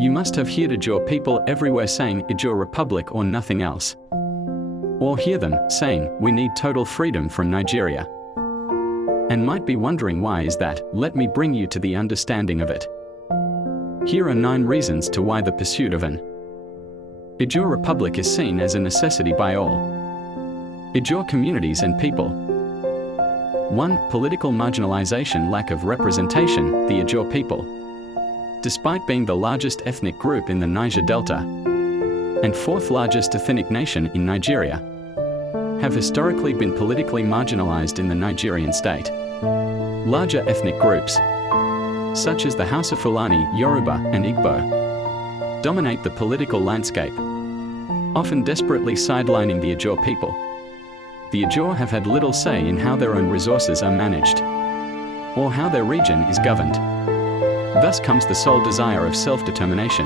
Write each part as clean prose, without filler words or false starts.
You must have heard Ijaw people everywhere saying Ijaw Republic or nothing else. Or hear them saying, we need total freedom from Nigeria. And might be wondering why is that. Let me bring you to the understanding of it. Here are 9 reasons to why the pursuit of an Ijaw Republic is seen as a necessity by all Ijaw communities and people. 1. Political marginalization. Lack of representation. The Ijaw people, despite being the largest ethnic group in the Niger Delta and 4th largest ethnic nation in Nigeria, have historically been politically marginalized in the Nigerian state. Larger ethnic groups, such as the Hausa Fulani, Yoruba, and Igbo, dominate the political landscape, often desperately sidelining the Ijaw people. The Ijaw have had little say in how their own resources are managed, or how their region is governed. Thus comes the sole desire of self-determination.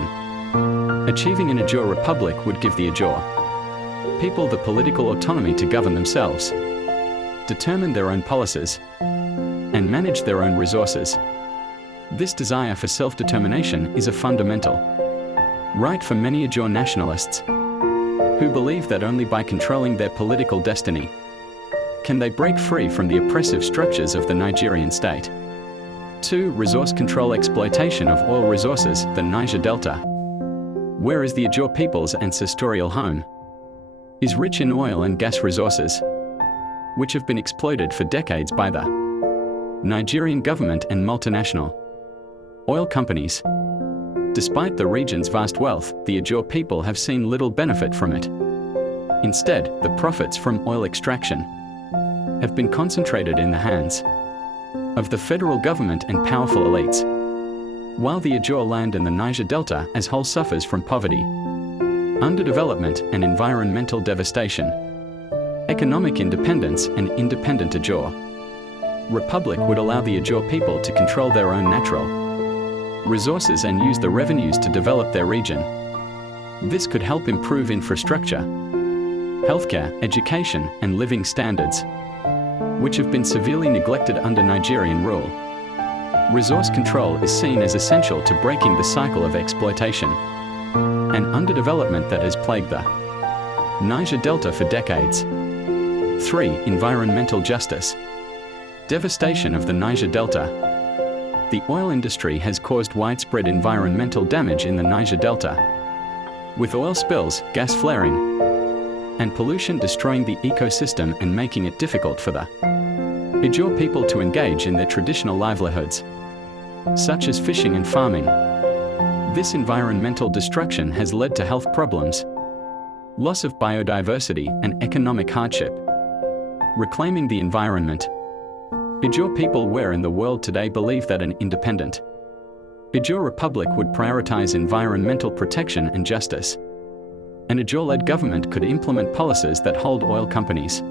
Achieving an Ijaw Republic would give the Ijaw people the political autonomy to govern themselves, determine their own policies, and manage their own resources. This desire for self-determination is a fundamental right for many Ijaw nationalists, who believe that only by controlling their political destiny can they break free from the oppressive structures of the Nigerian state. 2. Resource control. Exploitation of oil resources. The Niger Delta, where is the Ijaw people's ancestral home, is rich in oil and gas resources, which have been exploited for decades by the Nigerian government and multinational oil companies. Despite the region's vast wealth, the Ijaw people have seen little benefit from it. Instead, the profits from oil extraction have been concentrated in the hands of the federal government and powerful elites, while the Ijaw land in the Niger Delta as whole suffers from poverty, underdevelopment, and environmental devastation. Economic independence. An independent Ijaw Republic would allow the Ijaw people to control their own natural resources and use the revenues to develop their region. This could help improve infrastructure, healthcare, education, and living standards, which have been severely neglected under Nigerian rule. Resource control is seen as essential to breaking the cycle of exploitation and underdevelopment that has plagued the Niger Delta for decades. 3. Environmental justice. Devastation of the Niger Delta. The oil industry has caused widespread environmental damage in the Niger Delta, with oil spills, gas flaring, and pollution destroying the ecosystem and making it difficult for the Ijaw people to engage in their traditional livelihoods, such as fishing and farming. This environmental destruction has led to health problems, loss of biodiversity, and economic hardship. Reclaiming the environment. Ijaw people where in the world today believe that an independent Ijaw Republic would prioritize environmental protection and justice. An Ijaw-led government could implement policies that hold oil companies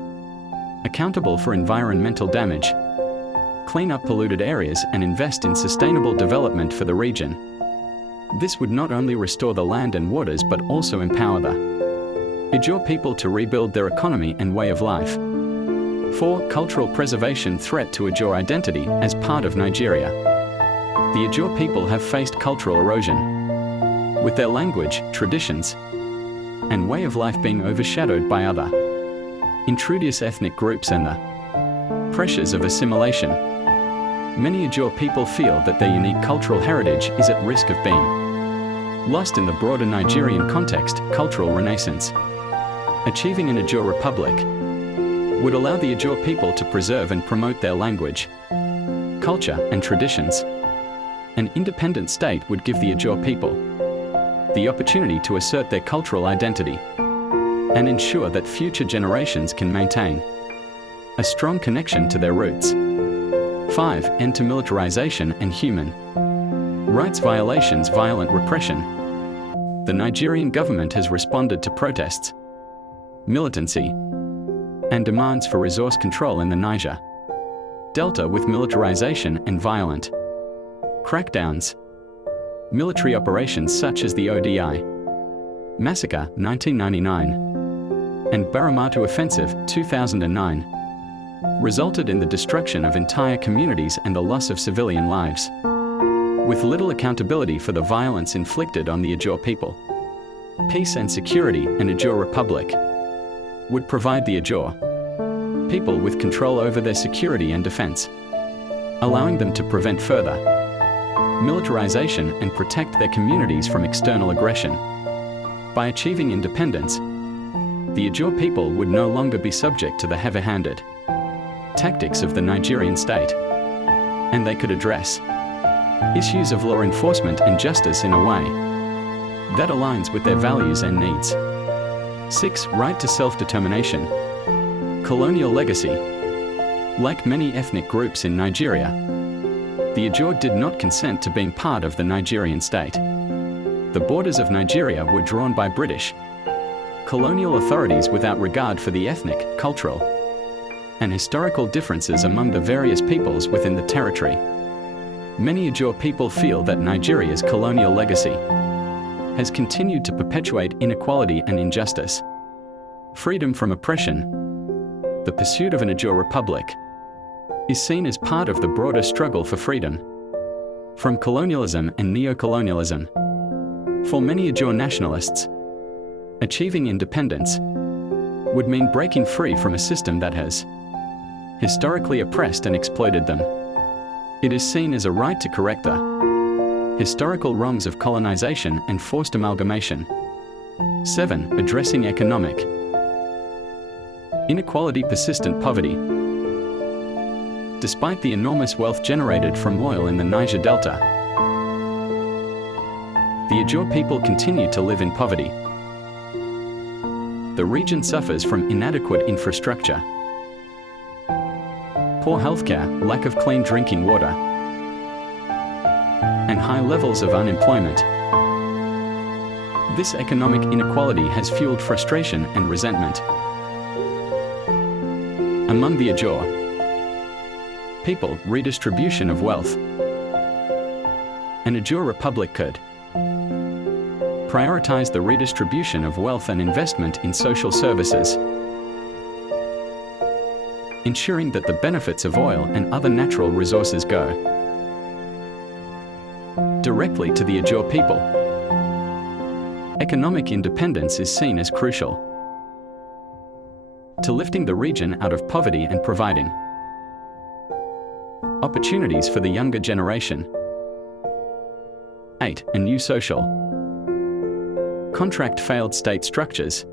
accountable for environmental damage, clean up polluted areas, and invest in sustainable development for the region. This would not only restore the land and waters but also empower the Ijaw people to rebuild their economy and way of life. 4. Cultural preservation. Threat to Ijaw identity. As part of Nigeria, the Ijaw people have faced cultural erosion, with their language, traditions, and way of life being overshadowed by other intruders ethnic groups and the pressures of assimilation. Many Ijaw people feel that their unique cultural heritage is at risk of being lost in the broader Nigerian context. Cultural renaissance. Achieving an Ijaw Republic would allow the Ijaw people to preserve and promote their language, culture, and traditions. An independent state would give the Ijaw people the opportunity to assert their cultural identity and ensure that future generations can maintain a strong connection to their roots. 5. End to militarization and human rights violations. Violent repression. The Nigerian government has responded to protests, militancy, and demands for resource control in the Niger Delta with militarization and violent crackdowns. Military operations such as the ODI Massacre 1999 and Baramatu Offensive 2009 resulted in the destruction of entire communities and the loss of civilian lives. with little accountability for the violence inflicted on the Ijaw people. Peace and security in Ijaw Republic would provide the Ijaw people with control over their security and defense, allowing them to prevent further militarization and protect their communities from external aggression. By achieving independence, the Ijaw people would no longer be subject to the heavy-handed tactics of the Nigerian state, and they could address issues of law enforcement and justice in a way that aligns with their values and needs. 6. Right to self-determination. Colonial legacy. Like many ethnic groups in Nigeria, the Ijaw did not consent to being part of the Nigerian state. The borders of Nigeria were drawn by British colonial authorities without regard for the ethnic, cultural, and historical differences among the various peoples within the territory. Many Ijaw people feel that Nigeria's colonial legacy has continued to perpetuate inequality and injustice. Freedom from oppression. The pursuit of an Ijaw Republic is seen as part of the broader struggle for freedom from colonialism and neo-colonialism. For many Ijaw nationalists, achieving independence would mean breaking free from a system that has historically oppressed and exploited them. It is seen as a right to correct the historical wrongs of colonization and forced amalgamation. 7. Addressing economic inequality. Persistent poverty. Despite the enormous wealth generated from oil in the Niger Delta, the Ijaw people continue to live in poverty. The region suffers from inadequate infrastructure, poor healthcare, lack of clean drinking water, and high levels of unemployment. This economic inequality has fueled frustration and resentment among the Ijaw people. Redistribution of wealth. An Ijaw Republic could prioritize the redistribution of wealth and investment in social services, ensuring that the benefits of oil and other natural resources go directly to the Ijaw people. Economic independence is seen as crucial to lifting the region out of poverty and providing opportunities for the younger generation. 8. A new social contract. Failed state structures.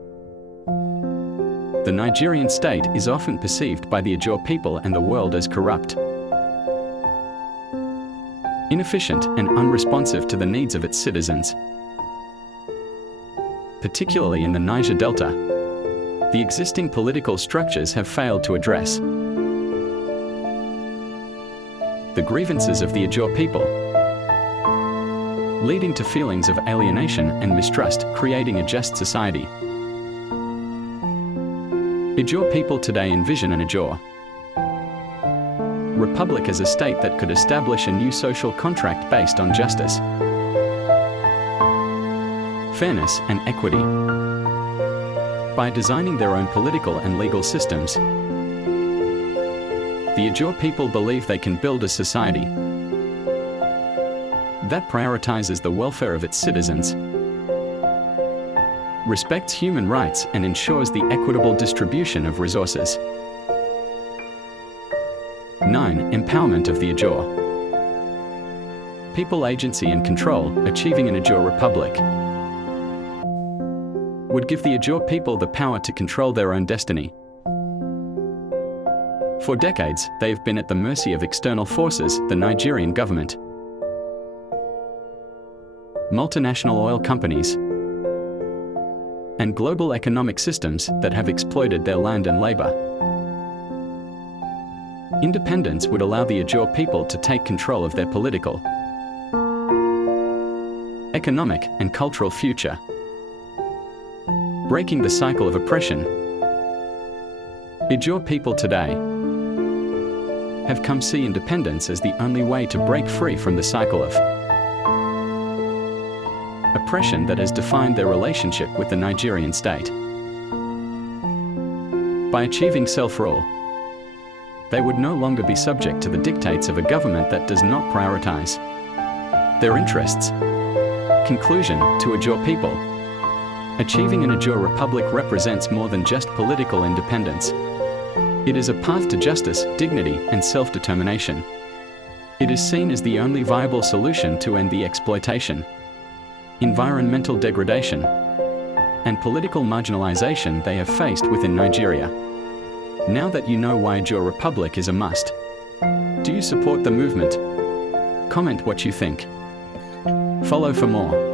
The Nigerian state is often perceived by the Ijaw people and the world as corrupt, inefficient, and unresponsive to the needs of its citizens. Particularly in the Niger Delta, the existing political structures have failed to address the grievances of the Ijaw people, leading to feelings of alienation and mistrust, creating a just society. Ijaw people today envision an Ijaw Republic as a state that could establish a new social contract based on justice, fairness, and equity. By designing their own political and legal systems, the Ijaw people believe they can build a society that prioritizes the welfare of its citizens, respects human rights, and ensures the equitable distribution of resources. 9. Empowerment of the Ijaw people. Agency and control. Achieving an Ijaw Republic would give the Ijaw people the power to control their own destiny. For decades, they have been at the mercy of external forces, the Nigerian government, multinational oil companies, and global economic systems that have exploited their land and labor. Independence would allow the Ijaw people to take control of their political, economic, and cultural future, breaking the cycle of oppression. Ijaw people today have come to see independence as the only way to break free from the cycle of oppression that has defined their relationship with the Nigerian state. By achieving self-rule, they would no longer be subject to the dictates of a government that does not prioritize their interests. Conclusion to Ijaw people. Achieving an Ijaw Republic represents more than just political independence. It is a path to justice, dignity, and self-determination. It is seen as the only viable solution to end the exploitation, environmental degradation, and political marginalization they have faced within Nigeria. Now that you know why Ijaw Republic is a must, do you support the movement? Comment what you think. Follow for more.